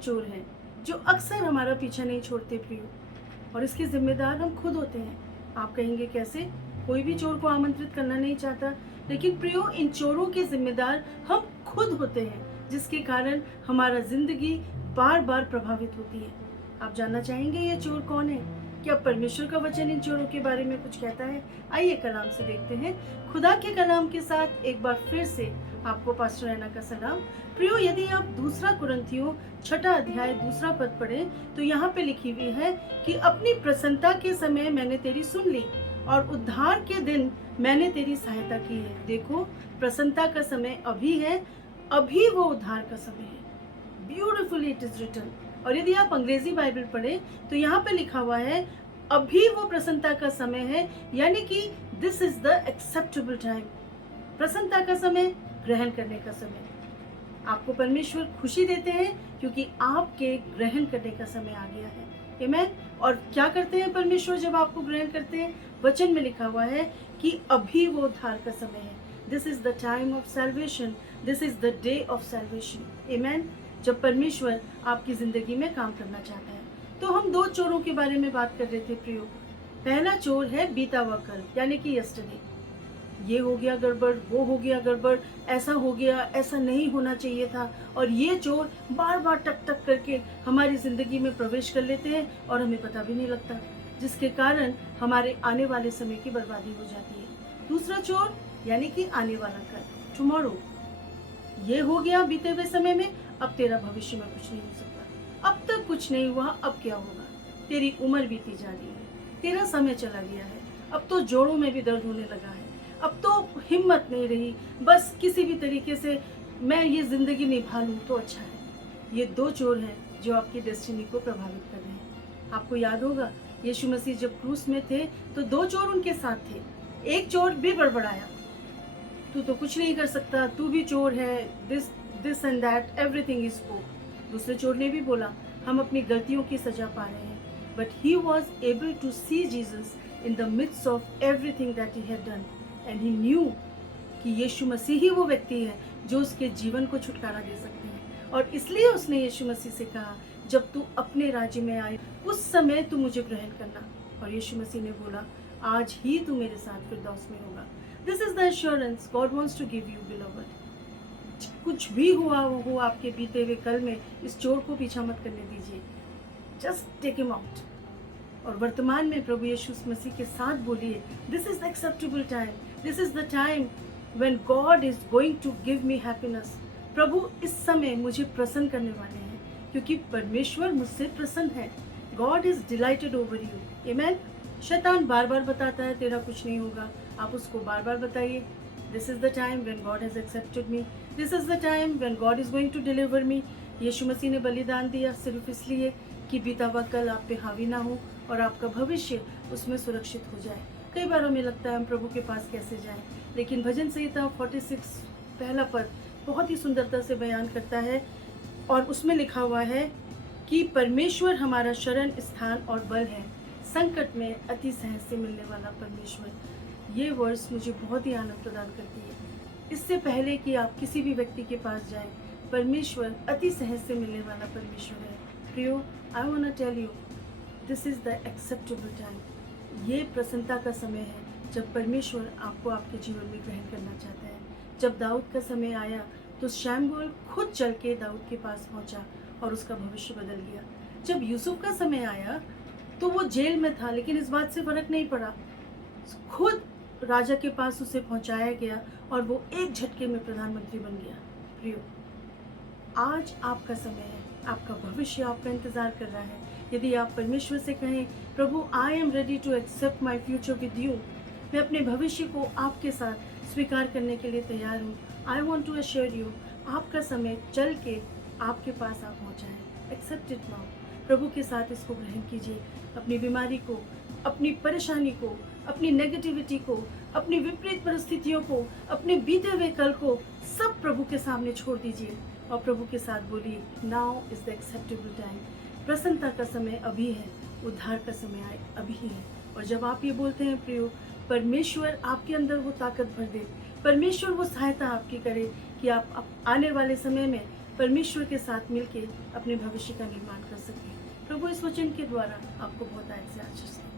चोर हैं जो अक्सर हमारा पीछा नहीं छोड़ते प्रियो, और इसके जिम्मेदार हम खुद होते हैं। आप कहेंगे कैसे? कोई भी चोर को आमंत्रित करना नहीं चाहता, लेकिन प्रियो इन चोरों के जिम्मेदार हम खुद होते हैं, जिसके कारण हमारा जिंदगी बार बार प्रभावित होती है। आप जानना चाहेंगे ये चोर कौन है? क्या परमेश्वर का वचन इन चोरों के बारे में कुछ कहता है? आइए कलाम से देखते हैं। खुदा के कलाम के साथ एक बार फिर से आपको पास्टर रैना का सलाम। प्रियो, यदि आप दूसरा कुरिन्थियों 6 अध्याय 2 पद पढ़ें तो यहाँ पे लिखी हुई है कि अपनी प्रसन्नता के समय मैंने तेरी सुन ली और उद्धार के दिन मैंने तेरी सहायता की है। देखो, प्रसन्नता का समय अभी है, अभी वो उद्धार का समय है। Beautifully it is written. और यदि आप अंग्रेजी बाइबल पढ़ें तो यहाँ पे लिखा हुआ है अभी वो प्रसन्नता का समय है, यानी कि this is the acceptable time. प्रसन्नता का समय, ग्रहण करने का समय। आपको परमेश्वर खुशी देते हैं क्योंकि आपके ग्रहण करने का समय आ गया है। आमीन। और क्या करते हैं परमेश्वर जब आपको ग्रहण करते हैं? वचन में लिखा हुआ है कि अभी वो उद्धार का समय है। This is the time of salvation, this is the day of salvation. आमीन। जब परमेश्वर आपकी जिंदगी में काम करना चाहता है। तो हम 2 चोरों के बारे में बात कर रहे थे प्रियो। पहला चोर है बीता हुआ कल, यानी कि यस्टरडे। ये हो गया गड़बड़, वो हो गया गड़बड़, ऐसा हो गया, ऐसा नहीं होना चाहिए था। और ये चोर बार बार टक टक करके हमारी जिंदगी में प्रवेश कर लेते हैं और हमें पता भी नहीं लगता, जिसके कारण हमारे आने वाले समय की बर्बादी हो जाती है। दूसरा चोर यानी कि आने वाला कल, टुमारो। ये हो गया बीते हुए समय में, अब तेरा भविष्य में कुछ नहीं हो सकता। अब तक कुछ नहीं हुआ, अब क्या होगा? तेरी उम्र बीती जा रही है, तेरा समय चला गया है, अब तो जोड़ों में भी दर्द होने लगा है, अब तो हिम्मत नहीं रही, बस किसी भी तरीके से मैं ये जिंदगी निभा लूं तो अच्छा है। ये 2 चोर हैं जो आपकी डेस्टिनी को प्रभावित कर रहे हैं। आपको याद होगा यीशु मसीह जब क्रूस में थे तो 2 चोर उनके साथ थे। एक चोर भी बड़बड़ाया, तू तो कुछ नहीं कर सकता, तू भी चोर है, this and that, everything is go. दूसरे चोर ने भी बोला, हम अपनी गलतियों की सजा पा रहे हैं। But he was able to see Jesus in the midst of everything that he had done, and he knew कि यीशु मसीह ही वो व्यक्ति है जो उसके जीवन को छुटकारा दे सकते हैं। और इसलिए उसने यीशु मसीह से कहा, जब तू अपने राज्य में आए उस समय तू मुझे ग्रहण करना। और यीशु मसीह ने बोला, आज ही तू मेरे साथ फिरदौस में होगा। This is the assurance God wants to give you, beloved. कुछ भी हुआ हो आपके बीते हुए कल में, इस चोर को पीछा मत करने दीजिए, जस्ट टेक हिम आउट। और वर्तमान में प्रभु यीशु मसीह के साथ बोलिए, this is the acceptable time, this is the time when God is going to give me happiness. प्रभु इस समय मुझे प्रसन्न करने वाले हैं क्योंकि परमेश्वर मुझसे प्रसन्न है। God is dilated over you. आमीन। शैतान बार बार बताता है तेरा कुछ नहीं होगा, आप उसको बार बार बताइए, this is the time when God has accepted me, this is the time when God is going to deliver me. यीशु मसीह ने बलिदान दिया सिर्फ इसलिए कि बीता हुआ कल आप पे हावी ना हो और आपका भविष्य उसमें सुरक्षित हो जाए। कई बार हमें लगता है हम प्रभु के पास कैसे जाएं, लेकिन भजन संहिता 46 पहला पद बहुत ही सुंदरता से बयान करता है और उसमें लिखा हुआ है कि परमेश्वर हमारा शरण स्थान और बल है, संकट में अति सहज से मिलने वाला परमेश्वर। ये वर्ड्स मुझे बहुत ही आनंद प्रदान करती है। इससे पहले कि आप किसी भी व्यक्ति के पास जाएं, परमेश्वर अति सहज से मिलने वाला परमेश्वर है। प्रियो, I want to tell you, this is the acceptable time. ये प्रसन्नता का समय है जब परमेश्वर आपको आपके जीवन में ग्रहण करना चाहता है। जब दाऊद का समय आया तो शमूएल खुद चल के दाऊद के पास पहुंचा और उसका भविष्य बदल गया। जब यूसुफ का समय आया तो वो जेल में था, लेकिन इस बात से फर्क नहीं पड़ा, खुद राजा के पास उसे पहुंचाया गया और वो एक झटके में प्रधानमंत्री बन गया। प्रियो, आज आपका समय है, आपका भविष्य आपका इंतजार कर रहा है। यदि आप परमेश्वर से कहें, प्रभु I am ready to accept my future with you, मैं अपने भविष्य को आपके साथ स्वीकार करने के लिए तैयार हूँ। I want to assure you, आपका समय चल के आपके पास आप पहुँचा है। Accept it now. प्रभु के साथ इसको ग्रहण कीजिए। अपनी बीमारी को, अपनी परेशानी को, अपनी नेगेटिविटी को, अपनी विपरीत परिस्थितियों को, अपने बीते हुए कल को सब प्रभु के सामने छोड़ दीजिए और प्रभु के साथ बोलिए, now is the acceptable time. प्रसन्नता का समय अभी है, उद्धार का समय अभी ही है। और जब आप ये बोलते हैं प्रियो, परमेश्वर आपके अंदर वो ताकत भर दे, परमेश्वर वो सहायता आपकी करे कि आप आने वाले समय में परमेश्वर के साथ मिलकर अपने भविष्य का निर्माण कर सकें। प्रभु इस वचन के द्वारा आपको बहुत आशीष दे।